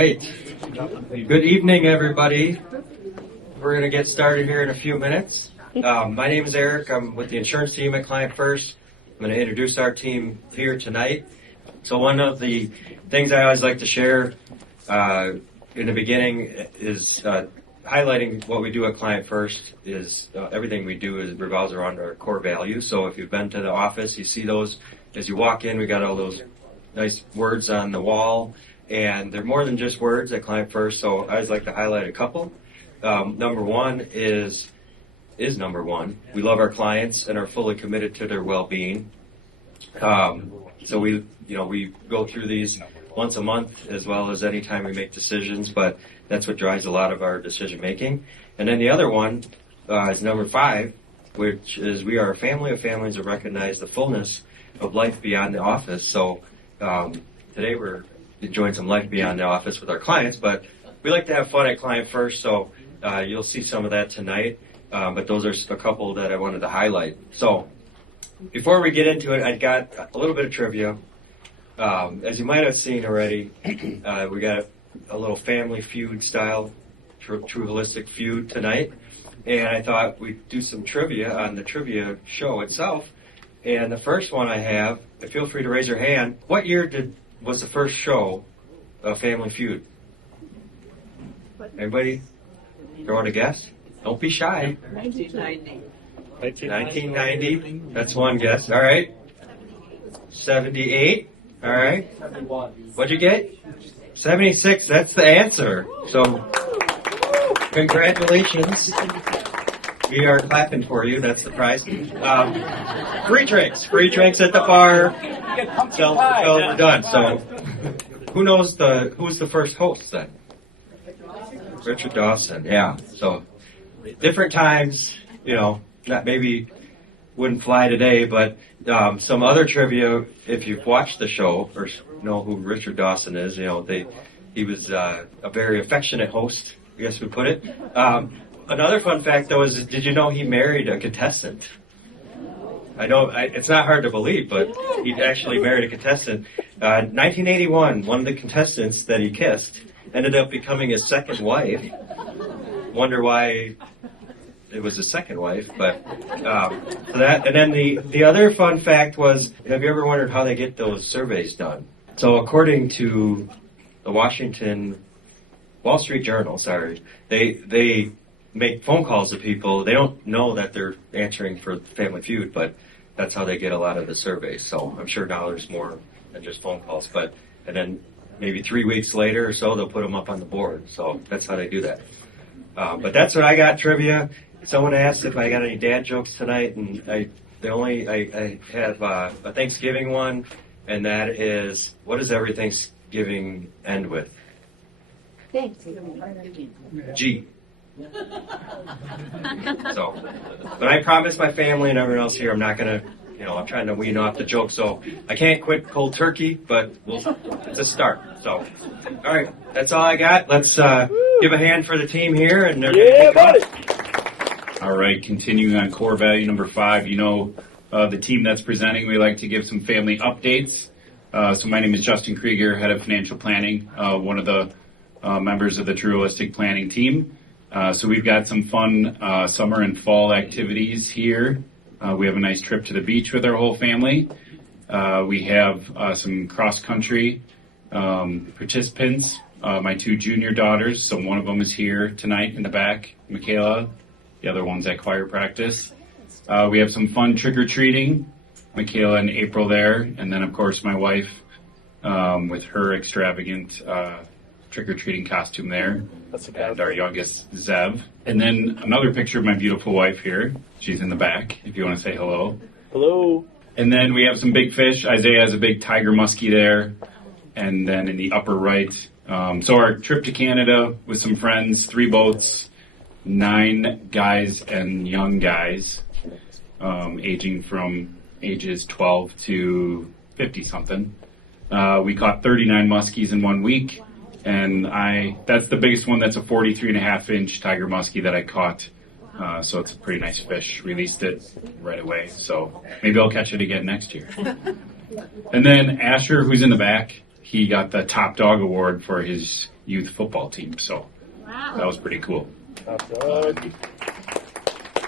right. Good evening, everybody. We're going to get started here in a few minutes. My name is Eric. I'm with the insurance team at Client First. I'm going to introduce our team here tonight. So one of the things I always like to share in the beginning is highlighting what we do at Client First is everything we do revolves around our core values. So if you've been to the office, you see those as you walk in. We got all those nice words on the wall, and they're more than just words at Client First. So I always like to highlight a couple. Number one is number one. We love our clients and are fully committed to their well-being. So we go through these once a month as well as any time we make decisions, but that's what drives a lot of our decision making. And then the other one is number 5, which is we are a family of families that recognize the fullness of life beyond the office. So today we're enjoying some life beyond the office with our clients, but we like to have fun at Client First, so you'll see some of that tonight. But those are a couple that I wanted to highlight. So before we get into it, I got a little bit of trivia. As you might have seen already, we got a little family feud style, Trueholistic Feud tonight. And I thought we'd do some trivia on the trivia show itself. And the first one I have, feel free to raise your hand. What year was the first show of Family Feud? Anybody throw out a guess? Don't be shy. 1990. 1990. That's one guess. All right. 78. All right. What'd you get? 76. That's the answer. So, congratulations. We are clapping for you. That's the prize. Free drinks. Free drinks at the bar. So we're done. So, who knows who's the first host then? Richard Dawson. Yeah. So, different times. That maybe wouldn't fly today, but some other trivia, if you've watched the show or know who Richard Dawson is, he was a very affectionate host, I guess we put it. Another fun fact, though, is did you know he married a contestant? I know it's not hard to believe, but he actually married a contestant. 1981, one of the contestants that he kissed ended up becoming his second wife. Wonder why it was his second wife, but so that. And then the other fun fact was, have you ever wondered how they get those surveys done? So according to the Wall Street Journal, they make phone calls to people. They don't know that they're answering for Family Feud, but that's how they get a lot of the surveys. So I'm sure now there's more than just phone calls, and then maybe 3 weeks later or so, they'll put them up on the board. So that's how they do that. But that's what I got trivia. Someone asked if I got any dad jokes tonight, and I have a Thanksgiving one, and that is, what does every Thanksgiving end with? G. So, but I promise my family and everyone else here, I'm not gonna, I'm trying to wean off the joke, so I can't quit cold turkey, but it's a start. So, all right, that's all I got. Let's give a hand for the team here, and they're yeah, buddy. All right, continuing on core value number 5, the team that's presenting, we like to give some family updates. So my name is Justin Krueger, head of financial planning, one of the members of the TrueHolistic planning team. So we've got some fun summer and fall activities here. We have a nice trip to the beach with our whole family. We have some cross-country participants, my 2 junior daughters. So one of them is here tonight in the back, Michaela. The other one's at choir practice. We have some fun trick-or-treating, Michaela and April there. And then, of course, my wife with her extravagant trick-or-treating costume there. And our youngest, Zev. And then another picture of my beautiful wife here. She's in the back, if you want to say hello. Hello. And then we have some big fish. Isaiah has a big tiger muskie there. And then in the upper right, so our trip to Canada with some friends, 3 boats, 9 guys and young guys, aging from ages 12 to 50-something. We caught 39 muskies in 1 week. And that's the biggest one. That's a 43.5-inch tiger muskie that I caught. So it's a pretty nice fish. Released it right away. So maybe I'll catch it again next year. And then Asher, who's in the back, he got the top dog award for his youth football team. So that was pretty cool.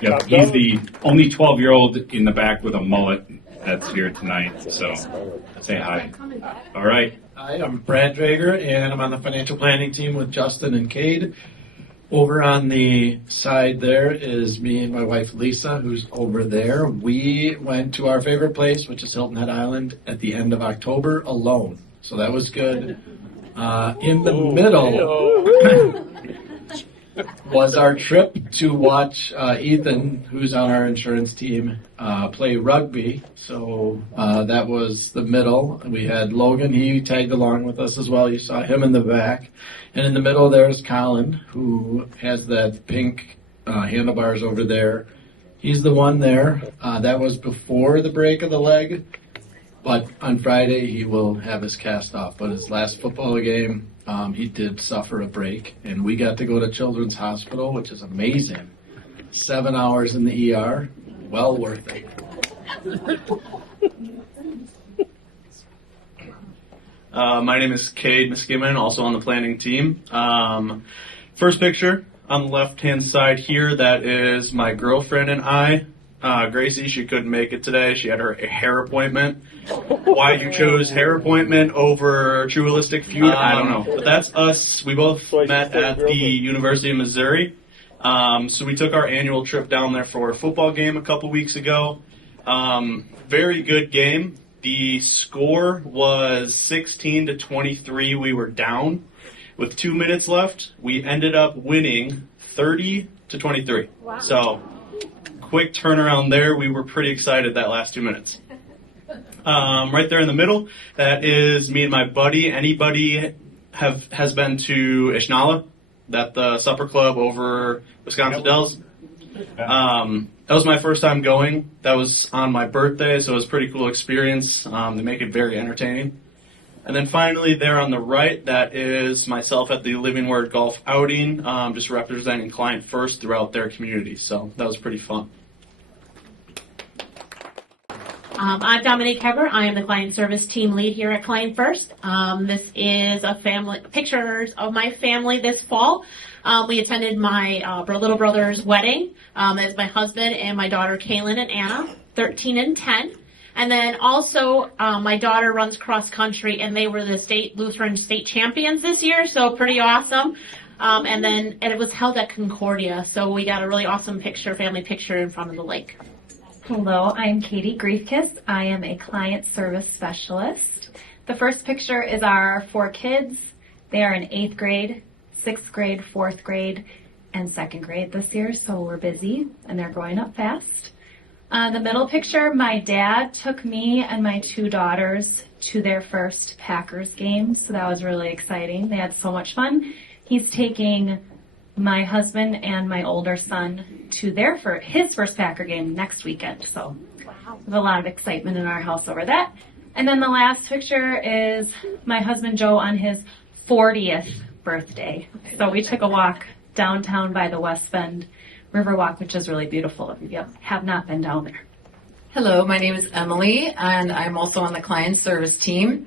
Yep, he's the only 12-year-old in the back with a mullet that's here tonight. So say hi. All right. Hi, I'm Brad Draeger, and I'm on the financial planning team with Justin and Cade. Over on the side there is me and my wife Lisa, who's over there. We went to our favorite place, which is Hilton Head Island, at the end of October alone. So that was good. In the middle was our trip to watch Ethan, who's on our insurance team, play rugby. So that was the middle. We had Logan, he tagged along with us as well. You saw him in the back. And in the middle there's Colin, who has that pink handlebars over there. He's the one there. That was before the break of the leg. But on Friday he will have his cast off. But his last football game, he did suffer a break. And we got to go to Children's Hospital, which is amazing. 7 hours in the ER. Well worth it. My name is Cade, Miskimen, also on the planning team. First picture on the left-hand side here, that is my girlfriend and I. Gracie, she couldn't make it today. She had her hair appointment. Why you chose hair appointment over Trueholistic Feud, I don't know. But that's us. We both met at the University of Missouri. So we took our annual trip down there for a football game a couple weeks ago. Very good game. The score was 16-23. We were down with 2 minutes left. We ended up winning 30-23. Wow. So quick turnaround there. We were pretty excited that last 2 minutes. Right there in the middle, that is me and my buddy. Anybody has been to Ishnala, that the supper club over Wisconsin Dells? That was my first time going. That was on my birthday, so it was a pretty cool experience. They make it very entertaining. And then finally, there on the right, that is myself at the Living Word Golf outing, just representing Client First throughout their community. So that was pretty fun. I'm Dominique Heberer. I am the client service team lead here at Client First. This is pictures of my family this fall. We attended my little brother's wedding. That's my husband and my daughter Kaylin and Anna, 13 and 10. And then also my daughter runs cross country, and they were the Lutheran state champions this year, so pretty awesome. And it was held at Concordia, so we got a really awesome family picture in front of the lake. Hello, I'm Katie Greefkes. I am a client service specialist. The first picture is our 4 kids. They are in 8th grade, 6th grade, 4th grade, and 2nd grade this year, so we're busy, and they're growing up fast. The middle picture, my dad took me and my 2 daughters to their first Packers game, so that was really exciting. They had so much fun. He's taking my husband and my older son to his first Packer game next weekend. So there's a lot of excitement in our house over that. And then the last picture is my husband Joe on his 40th birthday. So we took a walk downtown by the West Bend Riverwalk, which is really beautiful if you have not been down there. Hello, my name is Emily, and I'm also on the client service team.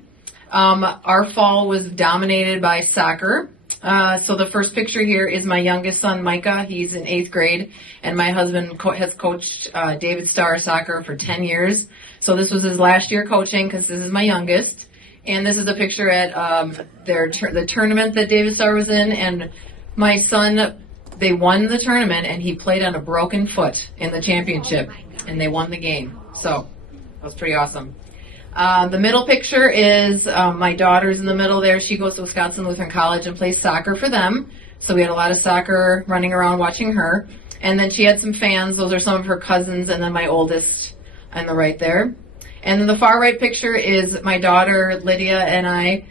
Our fall was dominated by soccer. So the first picture here is my youngest son, Micah. He's in 8th grade, and my husband has coached David Starr soccer for 10 years. So this was his last year coaching because this is my youngest. And this is a picture at the tournament that David Starr was in, and my son, they won the tournament, and he played on a broken foot in the championship, and they won the game. So that was pretty awesome. The middle picture is my daughter's in the middle there. She goes to Wisconsin Lutheran College and plays soccer for them. So we had a lot of soccer running around watching her. And then she had some fans. Those are some of her cousins, and then my oldest on the right there. And then the far right picture is my daughter, Lydia, and I.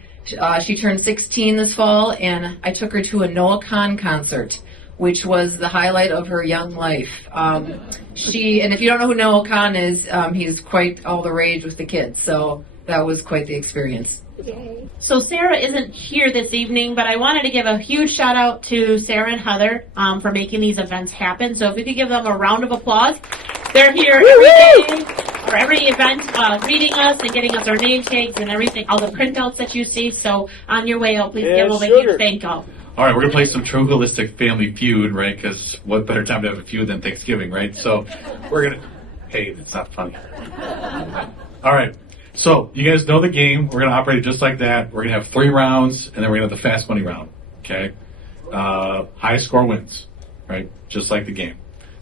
She turned 16 this fall, and I took her to a Noah Kahn concert, which was the highlight of her young life. And if you don't know who Noah Kahn is, he's quite all the rage with the kids. So that was quite the experience. Yay. So Sarah isn't here this evening, but I wanted to give a huge shout out to Sarah and Heather for making these events happen. So if we could give them a round of applause. They're here every day. All for every event, reading us and getting us our name tags and everything, all the printouts that you see. So on your way out, please give them a huge thank you. All right, we're going to play some Trueholistic Family Feud, right? Because what better time to have a feud than Thanksgiving, right? So we're going to... Hey, it's not funny. All right. So you guys know the game. We're going to operate it just like that. We're going to have 3 rounds, and then we're going to have the fast money round, okay? Highest score wins, right? Just like the game.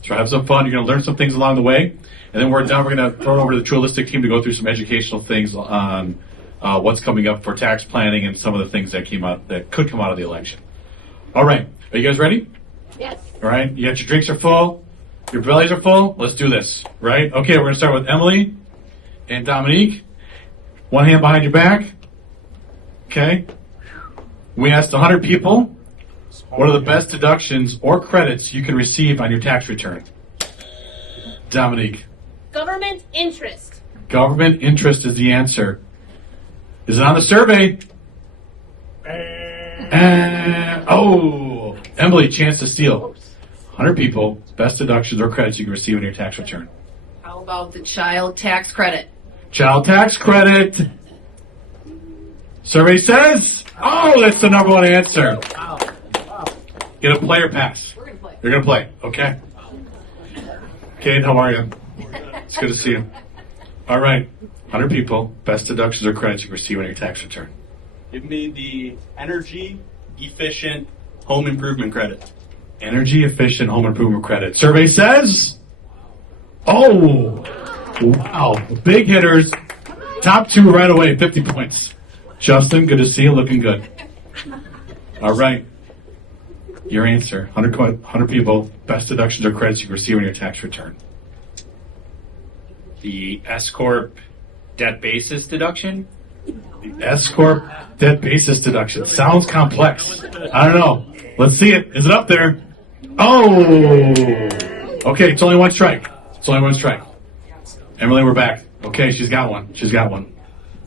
So have some fun. You're going to learn some things along the way. And then we're done. We're going to throw it over to the Trueholistic team to go through some educational things on what's coming up for tax planning and some of the things that could come out of the election. All right. Are you guys ready? Yes. All right. You got your drinks are full. Your bellies are full. Let's do this. Right? Okay. We're going to start with Emily and Dominique. One hand behind your back. Okay. We asked 100 people, what are the best deductions or credits you can receive on your tax return? Dominique. Government interest. Government interest is the answer. Is it on the survey? Emily, chance to steal. 100 people, best deductions or credits you can receive on your tax return. How about the child tax credit? Child tax credit. Survey says, that's the number one answer. Get a player pass. We're going to play. You're going to play, okay? Cade, how are you? It's good to see you. All right, 100 people, best deductions or credits you can receive on your tax return. Give me the energy efficient home improvement credit. Energy efficient home improvement credit. Survey says, wow, big hitters. Top 2 right away, 50 points. Justin, good to see you, looking good. All right, your answer, 100 people, best deductions or credits you can receive on your tax return. The S-Corp debt basis deduction? S-Corp debt basis deduction. Sounds complex. I don't know. Let's see it. Is it up there? Okay, it's only one strike. Emily, we're back. Okay, she's got one.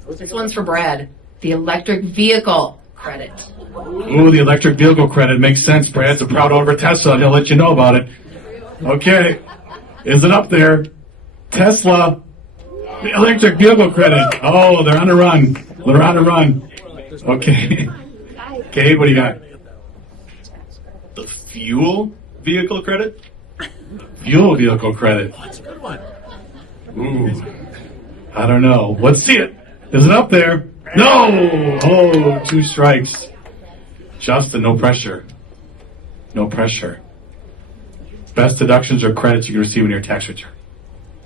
This one's for Brad. The electric vehicle credit. Ooh, the electric vehicle credit. Makes sense. Brad's a proud owner of Tesla. He'll let you know about it. Okay, is it up there? Tesla, the electric vehicle credit. Oh, they're on a run. Okay. Cade, what do you got? The fuel vehicle credit? Fuel vehicle credit. Ooh, I don't know. Let's see it. Is it up there? No! 2 strikes. Justin, no pressure. Best deductions or credits you can receive in your tax return.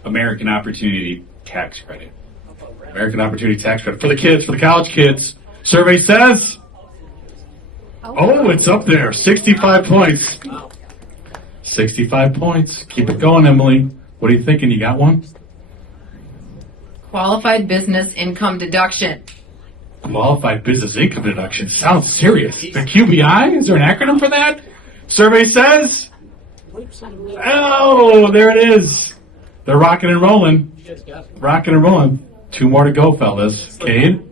American Opportunity Tax Credit. American Opportunity Tax Credit. For the kids, for the college kids. Survey says, it's up there. 65 points. 65 points. Keep it going, Emily. What are you thinking? You got one? Qualified business income deduction. Qualified business income deduction. Sounds serious. The QBI? Is there an acronym for that? Survey says, there it is. They're rocking and rolling. 2 more to go, fellas. Cade?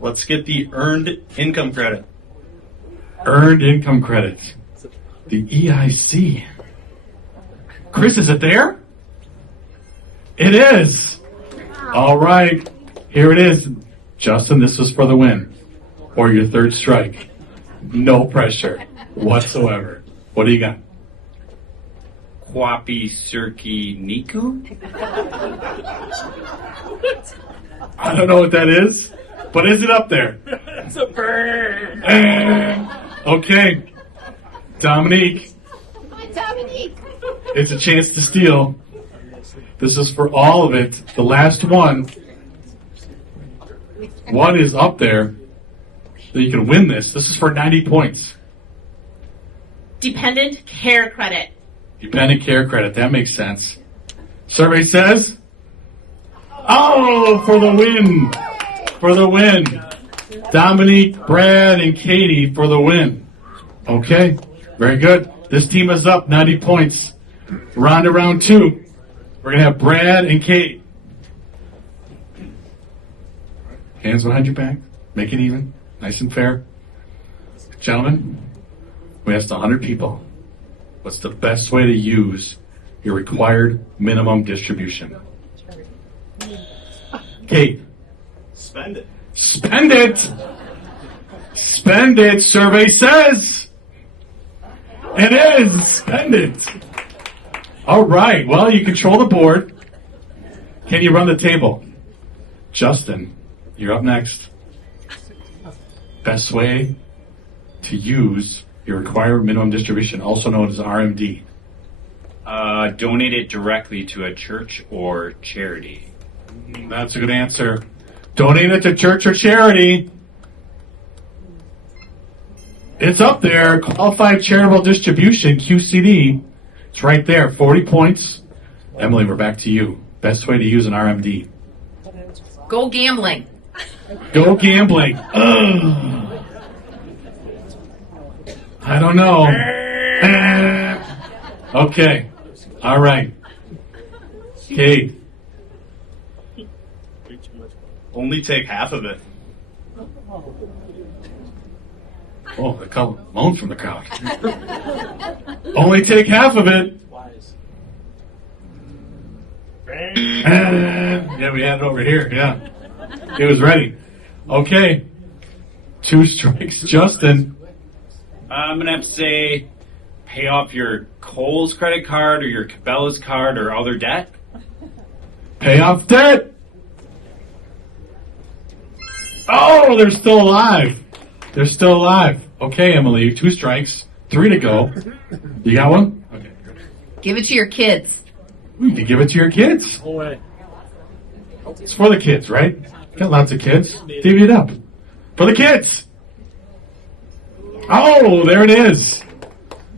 Let's get the earned income credit. Earned income credit. The EIC. Chris, is it there? It is. All right. Here it is. Justin, this was for the win. Or your 3rd strike. No pressure whatsoever. What do you got? Kwapi Sirki Niku? I don't know what that is, but is it up there? It's a burn. Okay. Dominique. It's a chance to steal. This is for all of it. The last one. What is up there that you can win this? This is for 90 points. Dependent care credit. Dependent care credit. That makes sense. Survey says, for the win. Dominique, Brad, and Katie for the win. Okay, very good. This team is up 90 points. We're on to round 2. We're going to have Brad and Kate. Hands behind your back. Make it even. Nice and fair. Gentlemen, we asked 100 people, what's the best way to use your required minimum distribution? Cade. Spend it. Spend it. Spend it, survey says. It is. Spend it. All right. Well, you control the board. Can you run the table? Justin, you're up next. Best way to use your required minimum distribution, also known as RMD. Donate it directly to a church or charity. That's a good answer. Donate it to church or charity. It's up there. Qualified charitable distribution, QCD. It's right there. 40 points. Emily, we're back to you. Best way to use an RMD. Go gambling. Go gambling. Ugh. I don't know. Okay. All right. Kate. Only take half of it. Oh, the moan from the crowd. Only take half of it. Yeah, we had it over here. Yeah. He was ready. Okay. 2 strikes. Justin. I'm going to have to say pay off your Kohl's credit card or your Cabela's card or other debt. Pay off debt. Oh, they're still alive. They're still alive. Okay, Emily, 2 strikes. 3 to go. You got one? Okay. Give it to your kids. You can give it to your kids. It's for the kids, right? Got lots of kids. Divvy it up. For the kids. Oh, there it is.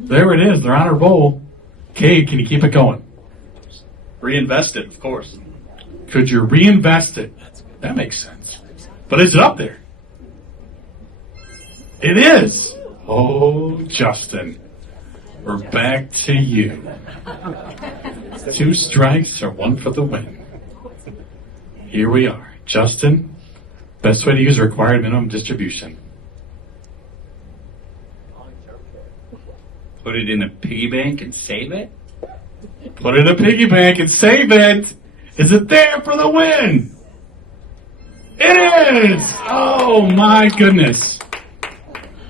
There it is. They're on our bowl. Cade, can you keep it going? Reinvest it, of course. Could you reinvest it? That makes sense. But is it up there? It is. Oh, Justin. We're back to you. 2 strikes or 1 for the win. Here we are. Justin, best way to use required minimum distribution. Put it in a piggy bank and save it. Put it in a piggy bank and save it. Is it there for the win? It is! Oh my goodness.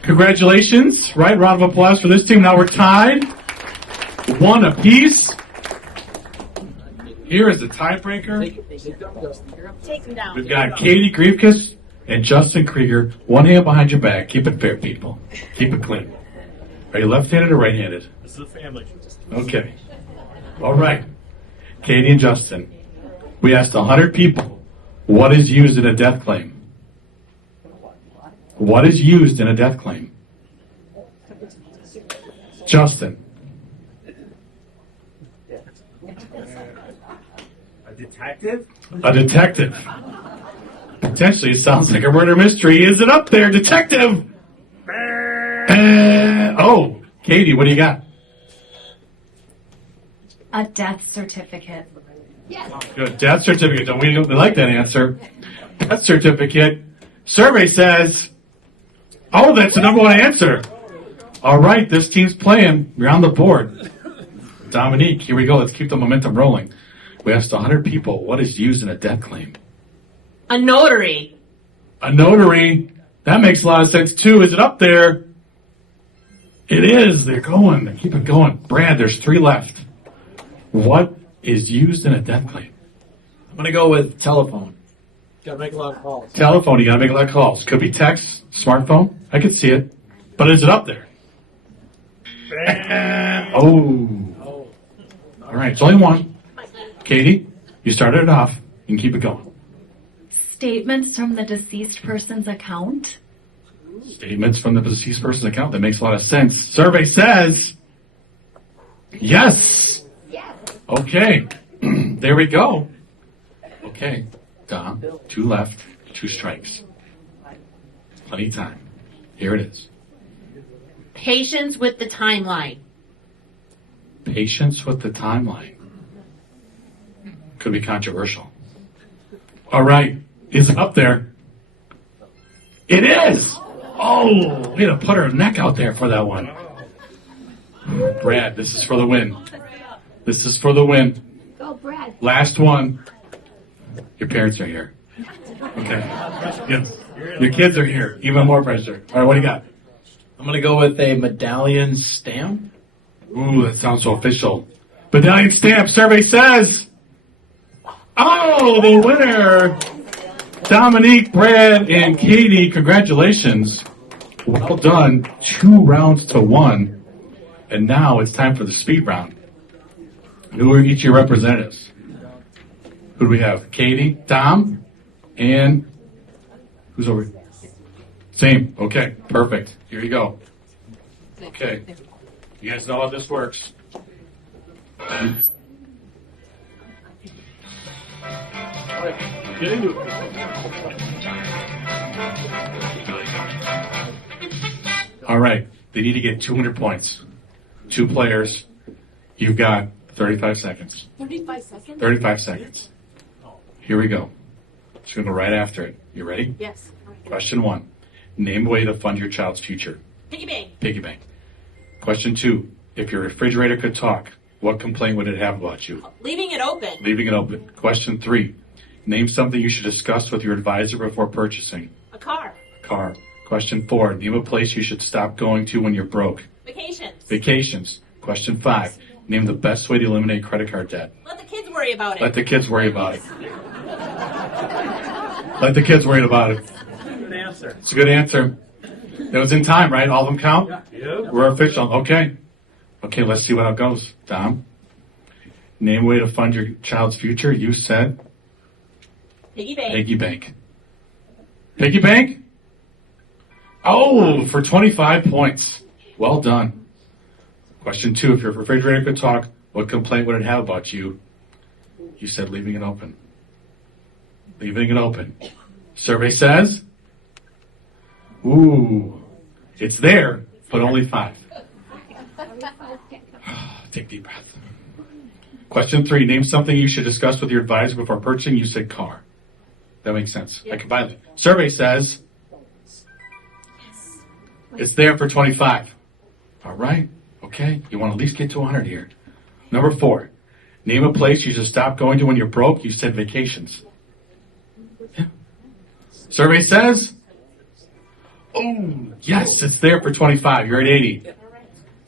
Congratulations. Right, round of applause for this team. Now we're tied. 1 apiece. Here is the tiebreaker. Take them down. We've got Katie Greefkes and Justin Krueger. 1 hand behind your back. Keep it fair, people. Keep it clean. Are you left-handed or right-handed? This is a family. Okay. All right. Katie and Justin. We asked 100 people, what is used in a death claim? What is used in a death claim? Justin. A detective? A detective. Potentially, it sounds like a murder mystery. Is it up there, detective? Oh, Katie, what do you got? A death certificate. Good. Death certificate. We like that answer. Death certificate. Survey says, oh, that's the number 1 answer. All right, this team's playing. You're on the board. Dominique, here we go. Let's keep the momentum rolling. We asked 100 people, what is used in a death claim? A notary. A notary. That makes a lot of sense, too. Is it up there? It is. They're going. They keep it going. Brad, there's 3 left. What is used in a death claim? I'm going to go with telephone. Got to make a lot of calls. Telephone. You got to make a lot of calls. Could be text, smartphone. I could see it. But is it up there? Oh. All right. It's only 1. Katie, you started it off. You can keep it going. Statements from the deceased person's account. Statements from the deceased person's account. That makes a lot of sense. Survey says yes. Okay. There we go. Okay. Dom, 2 left, 2 strikes. Plenty of time. Here it is. Patience with the timeline. Patience with the timeline. Could be controversial. All right. Is it up there? It is! Oh, we had to put her neck out there for that one. Brad, this is for the win. This is for the win. Go, Brad. Last one. Your parents are here. Okay. Yes. Your kids are here. Even more pressure. All right, what do you got? I'm going to go with a medallion stamp. Ooh, that sounds so official. Medallion stamp. Survey says... Oh, the winner! Dominique, Brad, and Katie, congratulations. Well done. 2 rounds to 1. And now it's time for the speed round. Who are each of your representatives? Who do we have? Katie, Dom, and who's over here? Same. Okay, perfect. Here you go. Okay. You guys know how this works. Get into it. All right. They need to get 200 points. 2 players. You've got 35 seconds. 35 seconds? 35 seconds. Here we go. Just going to go right after it. You ready? Yes. Question 1. Name a way to fund your child's future. Piggy bank. Piggy bank. Question 2. If your refrigerator could talk, what complaint would it have about you? Leaving it open. Leaving it open. Question 3. Name something you should discuss with your advisor before purchasing. A car. Car. Question 4. Name a place you should stop going to when you're broke. Vacations. Vacations. Question 5. Name the best way to eliminate credit card debt. Let the kids worry about it. Let the kids worry about it. Let the kids worry about it. Good answer. It's a good answer. That was in time, right? All of them count? Yeah. We're official. Okay. Okay, let's see how it goes. Dom? Name a way to fund your child's future. You said Piggy bank. piggy bank. Piggy bank? Oh, for 25 points. Well done. Question 2. If your refrigerator could talk, what complaint would it have about you? You said leaving it open. Leaving it open. Survey says? Ooh, it's there, but only 5. Take a deep breath. Question 3. Name something you should discuss with your advisor before purchasing. You said car. That makes sense. I can buy that. Survey says it's there for 25. All right. Okay. You want to at least get to 100 here. Number 4. Name a place you should stop going to when you're broke. You said vacations. Yeah. Survey says, oh, yes, it's there for 25. You're at 80.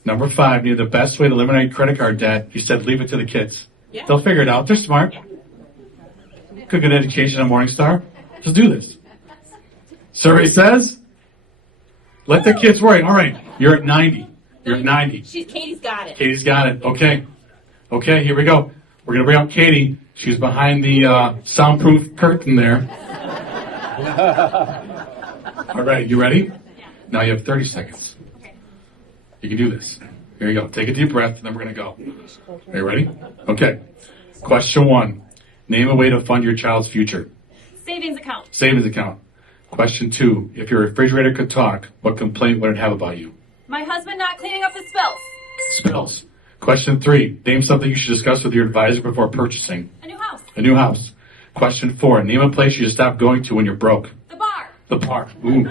Number 5. Name the best way to eliminate credit card debt. You said leave it to the kids. Yeah. They'll figure it out. They're smart. Good education on Morningstar. Let's do this. Survey says, let the kids worry. All right. You're at 90. You're at 90. Katie's got it. Katie's got it. Okay. Okay, here we go. We're going to bring out Katie. She's behind the soundproof curtain there. All right, you ready? Now you have 30 seconds. You can do this. Here you go. Take a deep breath, and then we're going to go. Are you ready? Okay. Question 1. Name a way to fund your child's future. Savings account. Savings account. Question 2. If your refrigerator could talk, what complaint would it have about you? My husband not cleaning up his spills. Spills. Question 3. Name something you should discuss with your advisor before purchasing. A new house. A new house. Question 4. Name a place you should stop going to when you're broke. The bar. The bar. Ooh.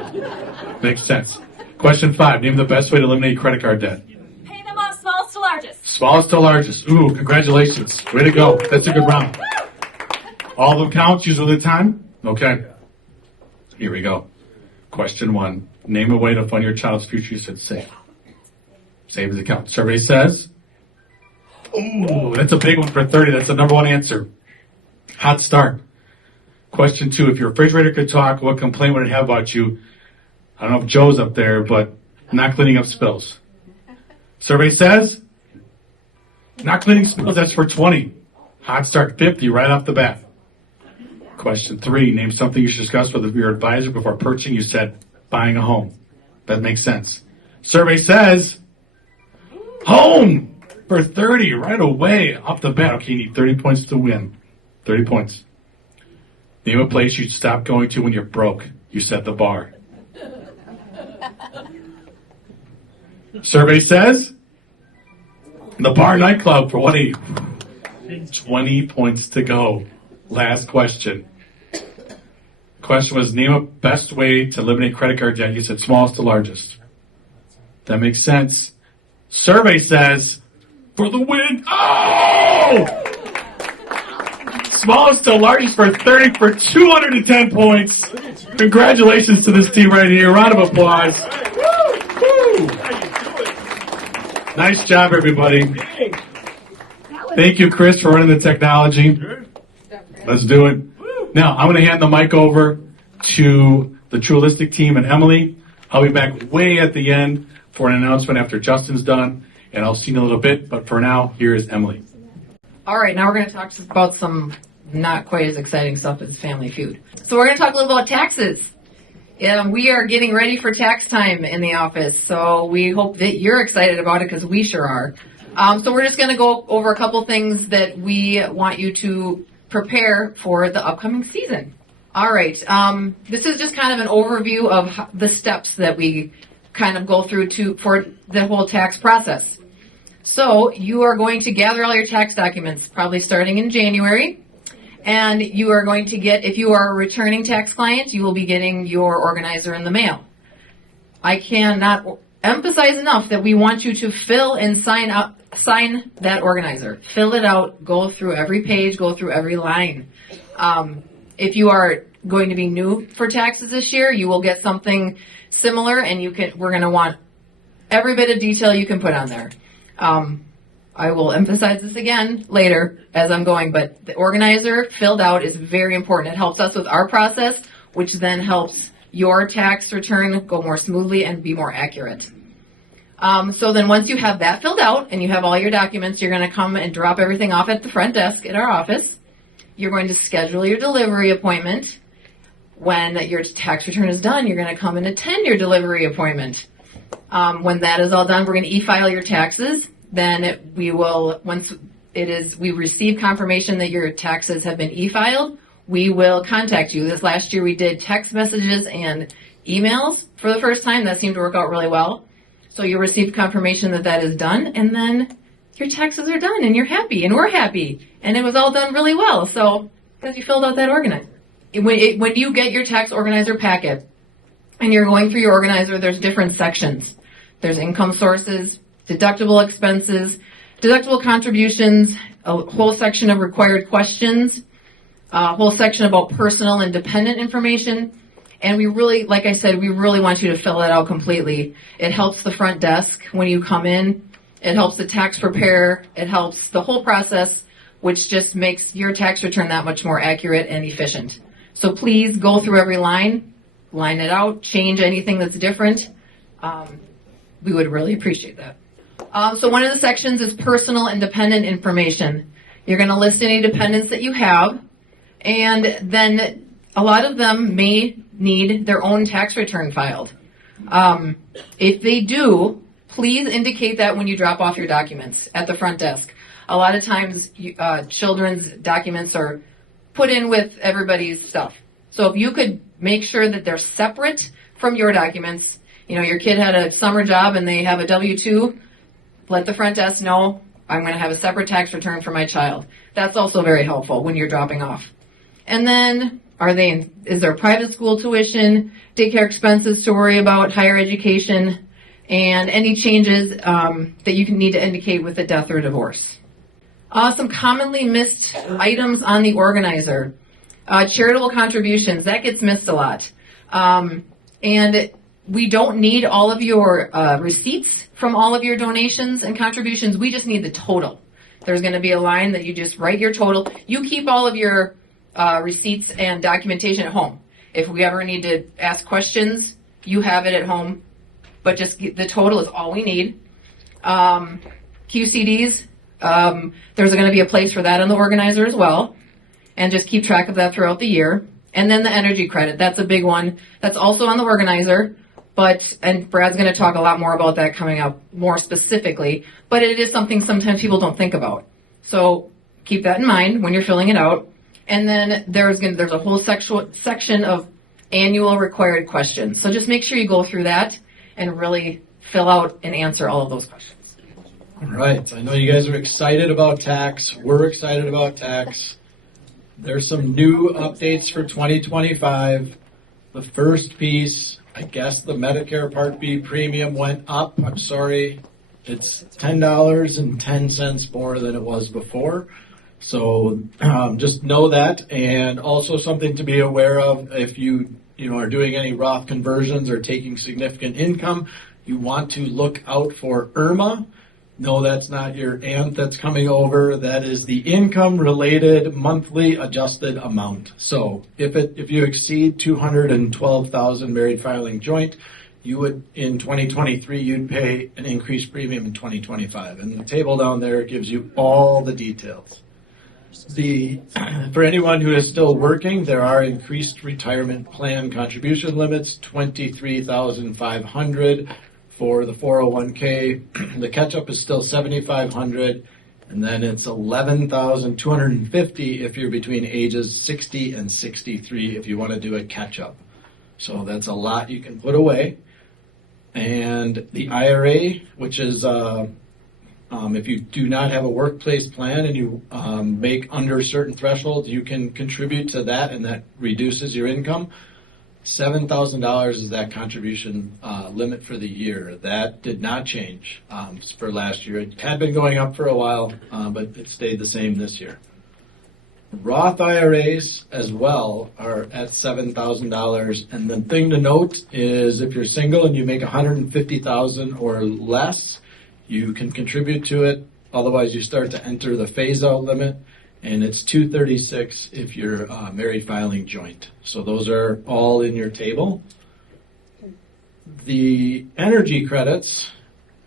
Makes sense. Question 5. Name the best way to eliminate credit card debt. Pay them off smallest to largest. Smallest to largest. Ooh, congratulations. Way to go. That's a good round. All of them count, usually the time? Okay. Here we go. Question 1. Name a way to fund your child's future. You said save. Savings account. Survey says, ooh, that's a big one for 30. That's the number 1 answer. Hot start. Question 2. If your refrigerator could talk, what complaint would it have about you? I don't know if Joe's up there, but not cleaning up spills. Survey says, not cleaning spills. That's for 20. Hot start. 50 right off the bat. Question 3. Name something you should discuss with your advisor before purchasing. You said buying a home. That makes sense. Survey says home for 30 right away off the bat. Okay, you need 30 points to win. 30 points. Name a place you'd stop going to when you're broke. You said the bar. Survey says the bar nightclub for 180. 20 points to go. Last question. Question was, name a best way to eliminate credit card debt. You said smallest to largest. That makes sense. Survey says, for the win. Oh! smallest to largest for 210 points. Congratulations to this team right here. Round of applause. Woo! Nice job, everybody. Thank you, Chris, for running the technology. Let's do it. Now, I'm going to hand the mic over to the Trueholistic team and Emily. I'll be back way at the end for an announcement after Justin's done, and I'll see you in a little bit. But for now, here is Emily. All right, now we're going to talk about some not quite as exciting stuff as Family Feud. So we're going to talk a little about taxes. We are getting ready for tax time in the office, so we hope that you're excited about it because we sure are. So we're just going to go over a couple things that we want you to prepare for the upcoming season. All right, this is just kind of an overview of the steps that we kind of go through for the whole tax process. So you are going to gather all your tax documents, probably starting in January. And you are going to get, if you are a returning tax client, you will be getting your organizer in the mail. I cannot emphasize enough that we want you to fill and sign that organizer. Fill it out, go through every page, go through every line. If you are going to be new for taxes this year, you will get something similar, and we're going to want every bit of detail you can put on there. I will emphasize this again later as I'm going, but the organizer filled out is very important. It helps us with our process, which then helps your tax return go more smoothly and be more accurate. So then once you have that filled out and you have all your documents, you're going to come and drop everything off at the front desk at our office. You're going to schedule your delivery appointment. When your tax return is done, you're going to come and attend your delivery appointment. When that is all done, we're going to e-file your taxes. Then we receive confirmation that your taxes have been e-filed, we will contact you. This last year we did text messages and emails for the first time. That seemed to work out really well. So you receive confirmation that is done, and then your taxes are done, and you're happy, and we're happy, and it was all done really well. So because you filled out that organizer. When you get your tax organizer packet, and you're going through your organizer, there's different sections. There's income sources, deductible expenses, deductible contributions, a whole section of required questions, a whole section about personal and dependent information. And we really, like I said, we really want you to fill it out completely. It helps the front desk when you come in. It helps the tax preparer. It helps the whole process, which just makes your tax return that much more accurate and efficient. So please go through every line it out, change anything that's different. We would really appreciate that. So one of the sections is personal and dependent information. You're going to list any dependents that you have, and then a lot of them may need their own tax return filed. If they do, please indicate that when you drop off your documents at the front desk. A lot of times children's documents are put in with everybody's stuff. So if you could make sure that they're separate from your documents, your kid had a summer job and they have a W-2, let the front desk know, I'm going to have a separate tax return for my child. That's also very helpful when you're dropping off. And then, is there private school tuition, daycare expenses to worry about, higher education, and any changes that you need to indicate with a death or divorce. Some commonly missed items on the organizer. Charitable contributions, that gets missed a lot. And we don't need all of your receipts from all of your donations and contributions. We just need the total. There's going to be a line that you just write your total. You keep all of your receipts and documentation at home. If we ever need to ask questions, you have it at home. But just the total is all we need. QCDs, there's going to be a place for that on the organizer as well. And just keep track of that throughout the year. And then the energy credit, that's a big one. That's also on the organizer. And Brad's going to talk a lot more about that coming up more specifically. But it is something sometimes people don't think about. So keep that in mind when you're filling it out. And then there's a whole section of annual required questions. So just make sure you go through that and really fill out and answer all of those questions. All right. I know you guys are excited about tax. We're excited about tax. There's some new updates for 2025. The first piece, I guess the Medicare Part B premium went up. I'm sorry. It's $10.10 more than it was before. So just know that, and also something to be aware of if you are doing any Roth conversions or taking significant income, you want to look out for IRMA. No, that's not your aunt that's coming over. That is the income-related monthly adjusted amount. So if you exceed 212,000 married filing joint, you would, in 2023, you'd pay an increased premium in 2025. And the table down there gives you all the details. For anyone who is still working, there are increased retirement plan contribution limits, 23,500 for the 401k. The catch-up is still 7,500, and then it's 11,250 if you're between ages 60 and 63 if you want to do a catch-up. So that's a lot you can put away. And the IRA, which is if you do not have a workplace plan and you make under certain thresholds, you can contribute to that, and that reduces your income. $7,000 is that contribution limit for the year. That did not change for last year. It had been going up for a while, but it stayed the same this year. Roth IRAs as well are at $7,000, and the thing to note is if you're single and you make $150,000 or less, you can contribute to it. Otherwise, you start to enter the phase-out limit, and it's $236 if you're married filing joint. So those are all in your table. The energy credits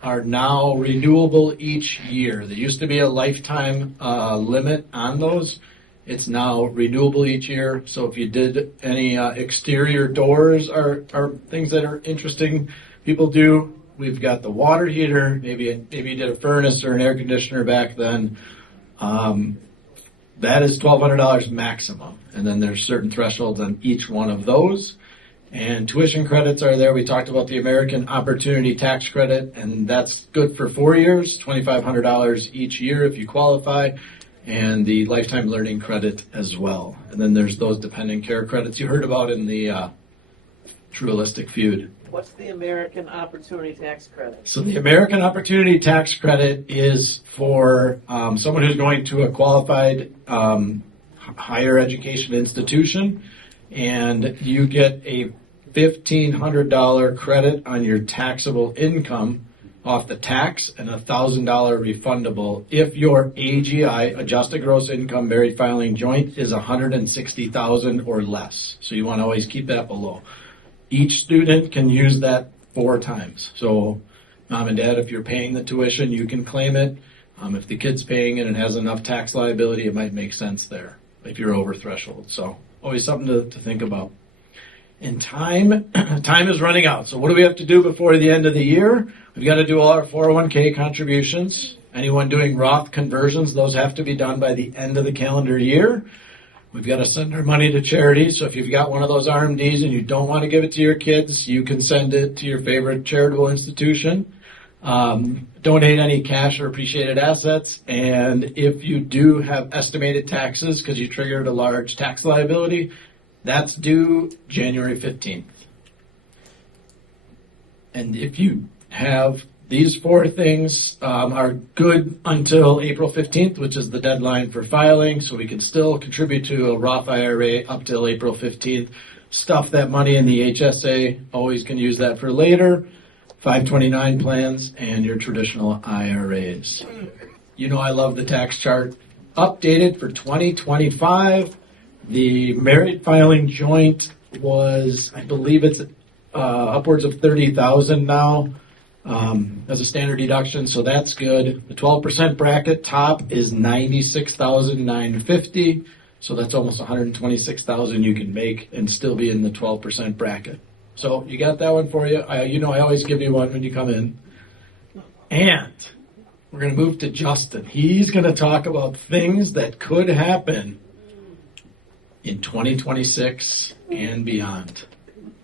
are now renewable each year. There used to be a lifetime limit on those. It's now renewable each year. So if you did any exterior doors or things that are interesting people do, we've got the water heater. Maybe you did a furnace or an air conditioner back then. That is $1,200 maximum. And then there's certain thresholds on each one of those. And tuition credits are there. We talked about the American Opportunity Tax Credit, and that's good for 4 years, $2,500 each year if you qualify, and the Lifetime Learning Credit as well. And then there's those dependent care credits you heard about in the Trueholistic Feud. What's the American Opportunity Tax Credit? So the American Opportunity Tax Credit is for someone who's going to a qualified higher education institution, and you get a $1,500 credit on your taxable income off the tax and $1,000 refundable if your AGI, adjusted gross income married filing joint, is $160,000 or less. So you want to always keep that below. Each student can use that 4 times. So mom and dad, if you're paying the tuition, you can claim it. If the kid's paying it and has enough tax liability, it might make sense there if you're over threshold. So always something to think about. And time is running out. So what do we have to do before the end of the year? We've got to do all our 401k contributions. Anyone doing Roth conversions, those have to be done by the end of the calendar year. We've got to send our money to charity. So if you've got one of those RMDs and you don't want to give it to your kids, you can send it to your favorite charitable institution. Donate any cash or appreciated assets. And if you do have estimated taxes because you triggered a large tax liability, that's due January 15th. And if you have these 4 things are good until April 15th, which is the deadline for filing, so we can still contribute to a Roth IRA up till April 15th. Stuff that money in the HSA, always can use that for later. 529 plans and your traditional IRAs. You know I love the tax chart. Updated for 2025. The married filing joint was, I believe it's upwards of $30,000 now as a standard deduction, so that's good. The 12% bracket top is $96,950, so that's almost $126,000 you can make and still be in the 12% bracket. So you got that one for you. I always give you one when you come in. And we're going to move to Justin. He's going to talk about things that could happen in 2026 and beyond.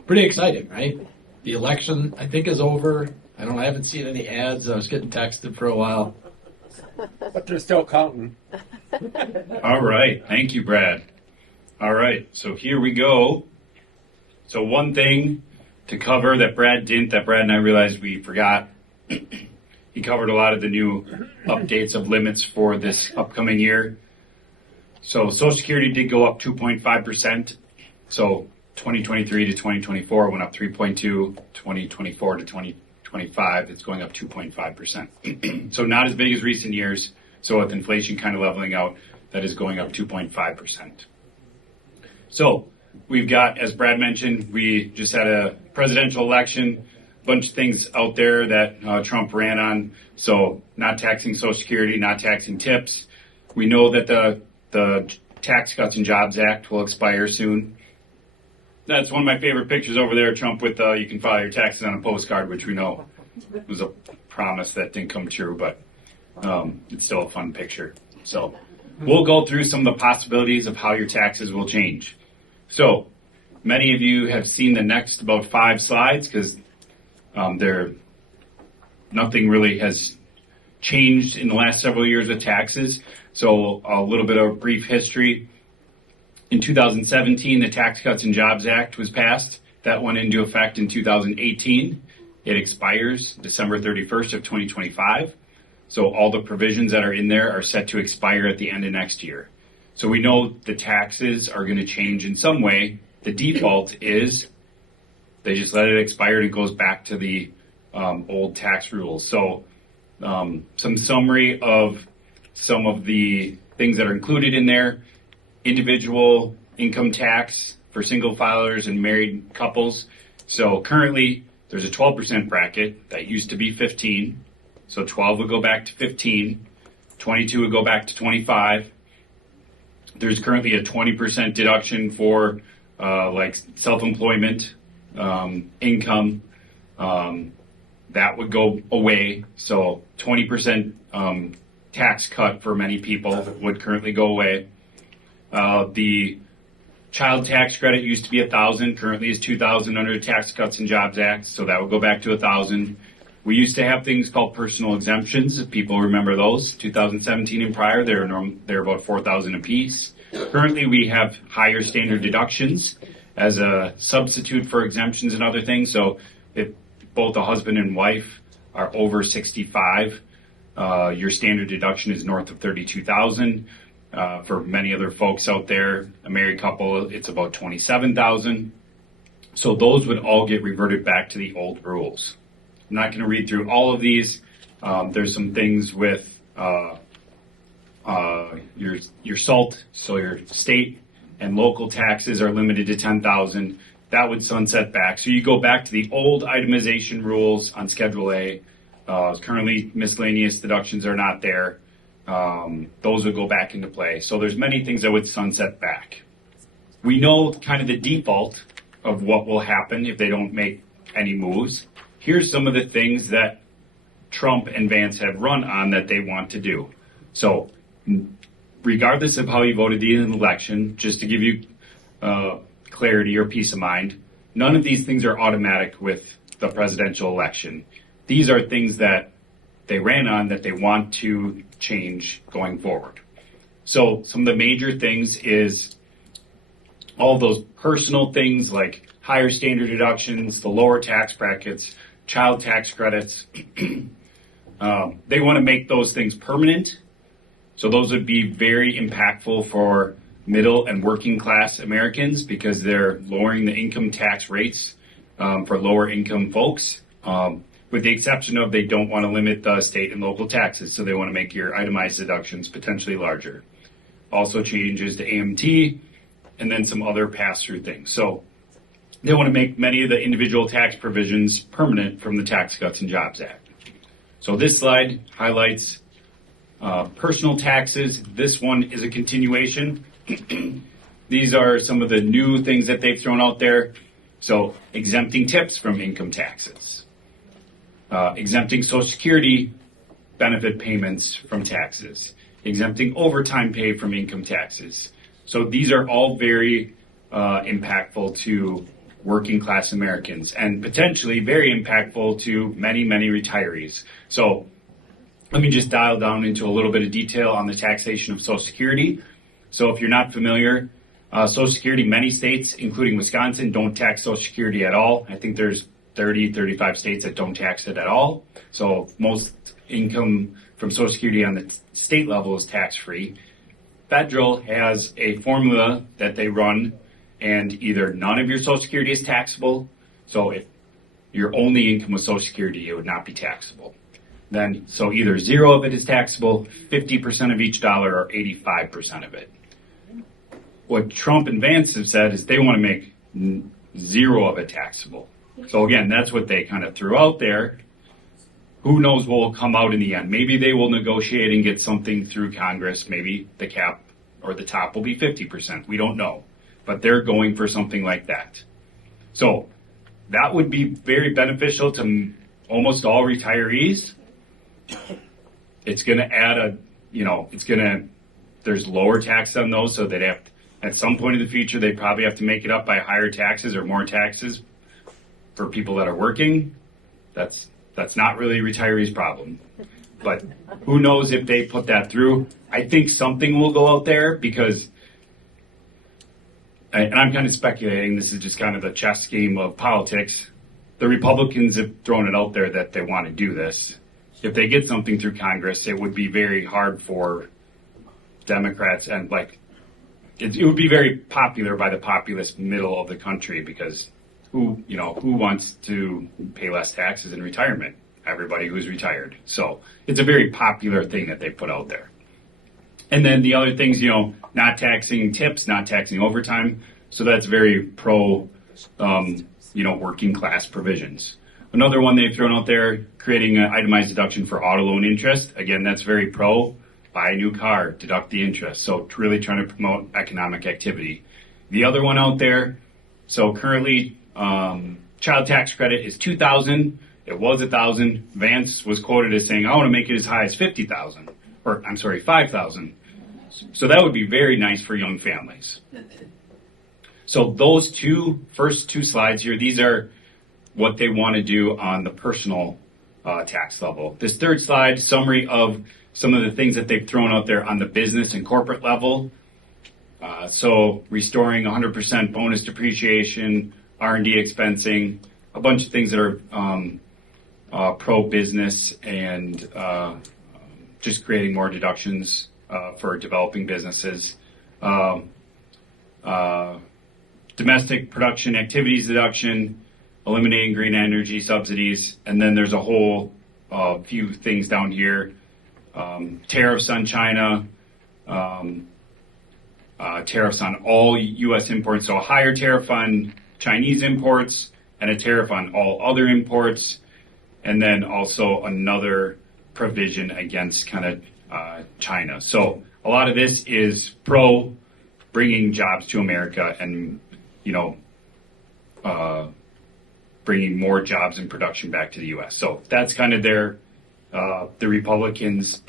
Pretty exciting, right? The election, I think, is over. I haven't seen any ads. I was getting texted for a while. But they're still counting. All right. Thank you, Brad. All right. So here we go. So one thing to cover that Brad and I realized we forgot. He covered a lot of the new updates of limits for this upcoming year. So Social Security did go up 2.5%. So 2023 to 2024 went up 3.2, 2024 to 2025, it's going up 2.5%. So not as big as recent years. So with inflation kind of leveling out, that is going up 2.5%. So we've got, as Brad mentioned, we just had a presidential election, a bunch of things out there that Trump ran on. So not taxing Social Security, not taxing tips. We know that the Tax Cuts and Jobs Act will expire soon. That's one of my favorite pictures over there, Trump with you can file your taxes on a postcard, which we know was a promise that didn't come true, but it's still a fun picture. So we'll go through some of the possibilities of how your taxes will change. So many of you have seen the next about 5 slides because nothing really has changed in the last several years with taxes. So a little bit of brief history. In 2017, the Tax Cuts and Jobs Act was passed. That went into effect in 2018. It expires December 31st of 2025. So all the provisions that are in there are set to expire at the end of next year. So we know the taxes are going to change in some way. The default is they just let it expire and it goes back to the old tax rules. So some summary of some of the things that are included in there. Individual income tax for single filers and married couples. So currently there's a 12% bracket that used to be 15. So 12 would go back to 15. 22 would go back to 25. There's currently a 20% deduction for like self-employment income. That would go away. So 20% tax cut for many people would currently go away. The child tax credit used to be $1,000, currently is $2,000 under the Tax Cuts and Jobs Act, so that would go back to $1,000. We used to have things called personal exemptions, if people remember those. 2017 and prior, they're about $4,000 apiece. Currently, we have higher standard deductions as a substitute for exemptions and other things. So if both a husband and wife are over 65, your standard deduction is north of $32,000. For many other folks out there, a married couple, it's about $27,000. So those would all get reverted back to the old rules. I'm not going to read through all of these. There's some things with your SALT, so your state and local taxes are limited to $10,000. That would sunset back. So you go back to the old itemization rules on Schedule A. Currently, miscellaneous deductions are not there. Those would go back into play. So there's many things that would sunset back. We know kind of the default of what will happen if they don't make any moves. Here's some of the things that Trump and Vance have run on that they want to do. So regardless of how you voted in the election, just to give you clarity or peace of mind, none of these things are automatic with the presidential election. These are things that they ran on that they want to change going forward. So some of the major things is all those personal things like higher standard deductions, the lower tax brackets, child tax credits. They want to make those things permanent. So those would be very impactful for middle and working class Americans because they're lowering the income tax rates for lower income folks. With the exception of they don't want to limit the state and local taxes, so they want to make your itemized deductions potentially larger. Also changes to AMT, and then some other pass-through things. So they want to make many of the individual tax provisions permanent from the Tax Cuts and Jobs Act. So this slide highlights personal taxes. This one is a continuation. These are some of the new things that they've thrown out there. So exempting tips from income taxes. Exempting Social Security benefit payments from taxes, exempting overtime pay from income taxes. So these are all very impactful to working class Americans and potentially very impactful to many, many retirees. So let me just dial down into a little bit of detail on the taxation of Social Security. So if you're not familiar, Social Security, many states, including Wisconsin, don't tax Social Security at all. I think there's 35 states that don't tax it at all. So most income from Social Security on the state level is tax-free. federal has a formula that they run, and either none of your Social Security is taxable. So if your only income was Social Security, it would not be taxable. Then, so either zero of it is taxable, 50% of each dollar, or 85% of it. What Trump and Vance have said is they want to make zero of it taxable. So again, that's what they kind of threw out there. Who knows what will come out in the end? Maybe they will negotiate and get something through Congress. Maybe the cap or the top will be 50%. We don't know. But they're going for something like that. So that would be very beneficial to almost all retirees. It's going to add there's lower tax on those, so they'd have to, at some point in the future, they probably have to make it up by higher taxes or more taxes for people that are working. That's not really a retiree's problem. But who knows if they put that through. I think something will go out there because, and I'm kind of speculating, this is just kind of the chess game of politics. The Republicans have thrown it out there that they want to do this. If they get something through Congress, it would be very hard for Democrats, and it would be very popular by the populist middle of the country, because who wants to pay less taxes in retirement? Everybody who's retired. So it's a very popular thing that they put out there. And then the other things, not taxing tips, not taxing overtime. So that's very pro, working class provisions. Another one they've thrown out there, creating an itemized deduction for auto loan interest. Again, that's very pro. Buy a new car, deduct the interest. So really trying to promote economic activity. The other one out there, so currently child tax credit is $2,000. It was $1,000. Vance was quoted as saying, I want to make it as high as $50,000, or I'm sorry, $5,000. So that would be very nice for young families. So those first two slides here, these are what they want to do on the personal tax level. This third slide, summary of some of the things that they've thrown out there on the business and corporate level. So restoring 100% bonus depreciation, R&D expensing, a bunch of things that are pro-business, and just creating more deductions for developing businesses. Domestic production activities deduction, eliminating green energy subsidies, and then there's a whole few things down here. Tariffs on China, tariffs on all U.S. imports, so a higher tariff on Chinese imports and a tariff on all other imports, and then also another provision against kind of China. So a lot of this is pro bringing jobs to America and, bringing more jobs and production back to the U.S. So that's kind of the Republicans'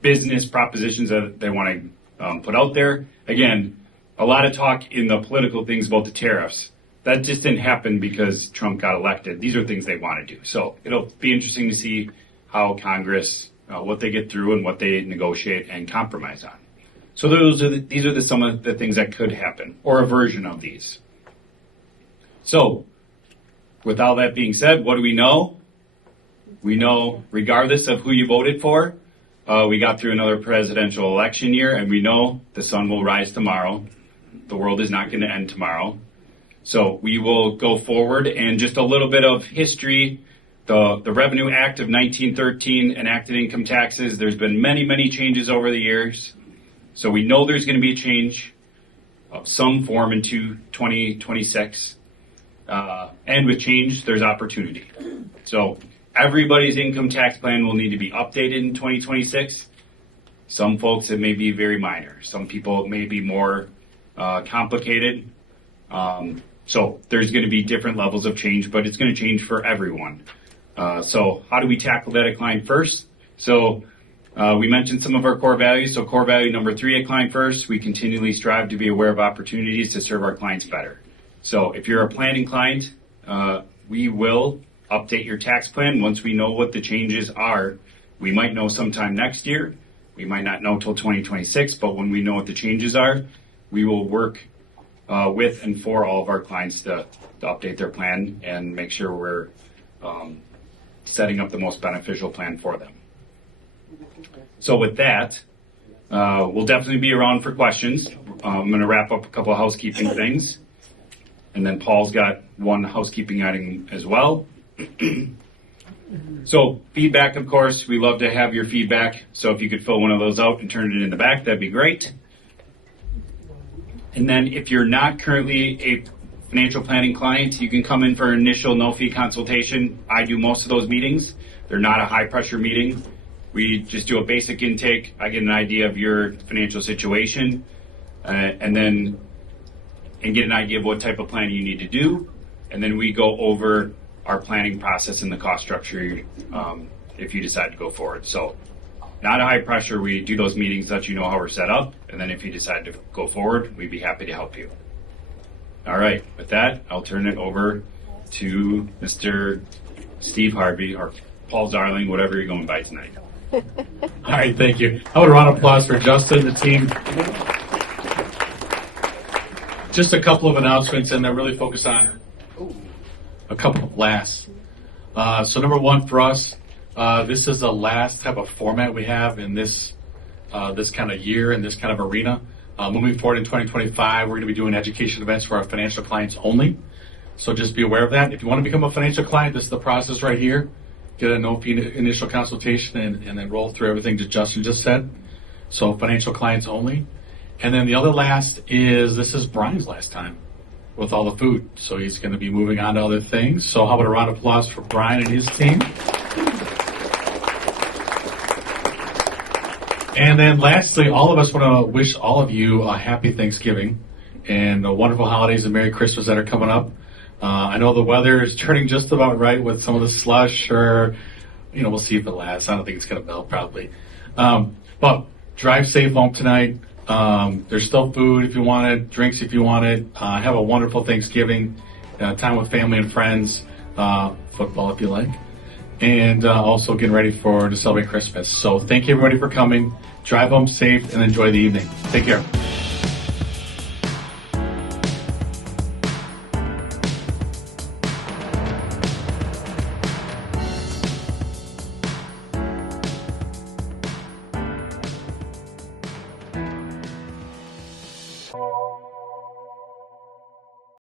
business propositions that they want to put out there. Again, a lot of talk in the political things about the tariffs. That just didn't happen because Trump got elected. These are things they want to do. So it'll be interesting to see how Congress, what they get through and what they negotiate and compromise on. So these are some of the things that could happen, or a version of these. So with all that being said, what do we know? We know, regardless of who you voted for, we got through another presidential election year, and we know the sun will rise tomorrow. The world is not going to end tomorrow. So we will go forward, and just a little bit of history. The Revenue Act of 1913 enacted income taxes. There's been many, many changes over the years. So we know there's going to be a change of some form in 2026. And with change, there's opportunity. So everybody's income tax plan will need to be updated in 2026. Some folks, it may be very minor. Some people, it may be more complicated. So there's going to be different levels of change, but it's going to change for everyone. So how do we tackle that at Client First? So we mentioned some of our core values. So core value number 3 at Client First, we continually strive to be aware of opportunities to serve our clients better. So if you're a planning client, we will update your tax plan once we know what the changes are. We might know sometime next year. We might not know till 2026, but when we know what the changes are, we will work with and for all of our clients to update their plan and make sure we're setting up the most beneficial plan for them. So with that, We'll definitely be around for questions. I'm going to wrap up a couple of housekeeping things. And then Paul's got one housekeeping item as well. So feedback, of course, we love to have your feedback. So if you could fill one of those out and turn it in the back, that'd be great. And then if you're not currently a financial planning client, you can come in for an initial no-fee consultation. I do most of those meetings. They're not a high-pressure meeting. We just do a basic intake. I get an idea of your financial situation, and get an idea of what type of planning you need to do. And then we go over our planning process and the cost structure if you decide to go forward. So not a high pressure. We do those meetings, let you know how we're set up. And then if you decide to go forward, we'd be happy to help you. All right. With that, I'll turn it over to Mr. Steve Harvey or Paul Zarling, whatever you're going by tonight. All right, thank you. I would round of applause for Justin, the team. Just a couple of announcements, and I really focus on a couple of lasts. So number one for us, this is the last type of format we have in this kind of year, in this kind of arena. Moving forward in 2025, we're going to be doing education events for our financial clients only. So just be aware of that. If you want to become a financial client, this is the process right here. Get a no-fee initial consultation and then roll through everything that Justin just said. So financial clients only. And then the other last is, this is Brian's last time with all the food. So he's going to be moving on to other things. So how about a round of applause for Brian and his team? And then lastly, all of us want to wish all of you a happy Thanksgiving and a wonderful holidays and Merry Christmas that are coming up. I know the weather is turning just about right with some of the slush, or, we'll see if it lasts. I don't think it's going to melt, probably. But drive safe home tonight. There's still food if you want it, drinks if you want it. Have a wonderful Thanksgiving, time with family and friends, football if you like, and also getting ready to celebrate Christmas. So thank you everybody for coming. Drive home safe and enjoy the evening. Take care.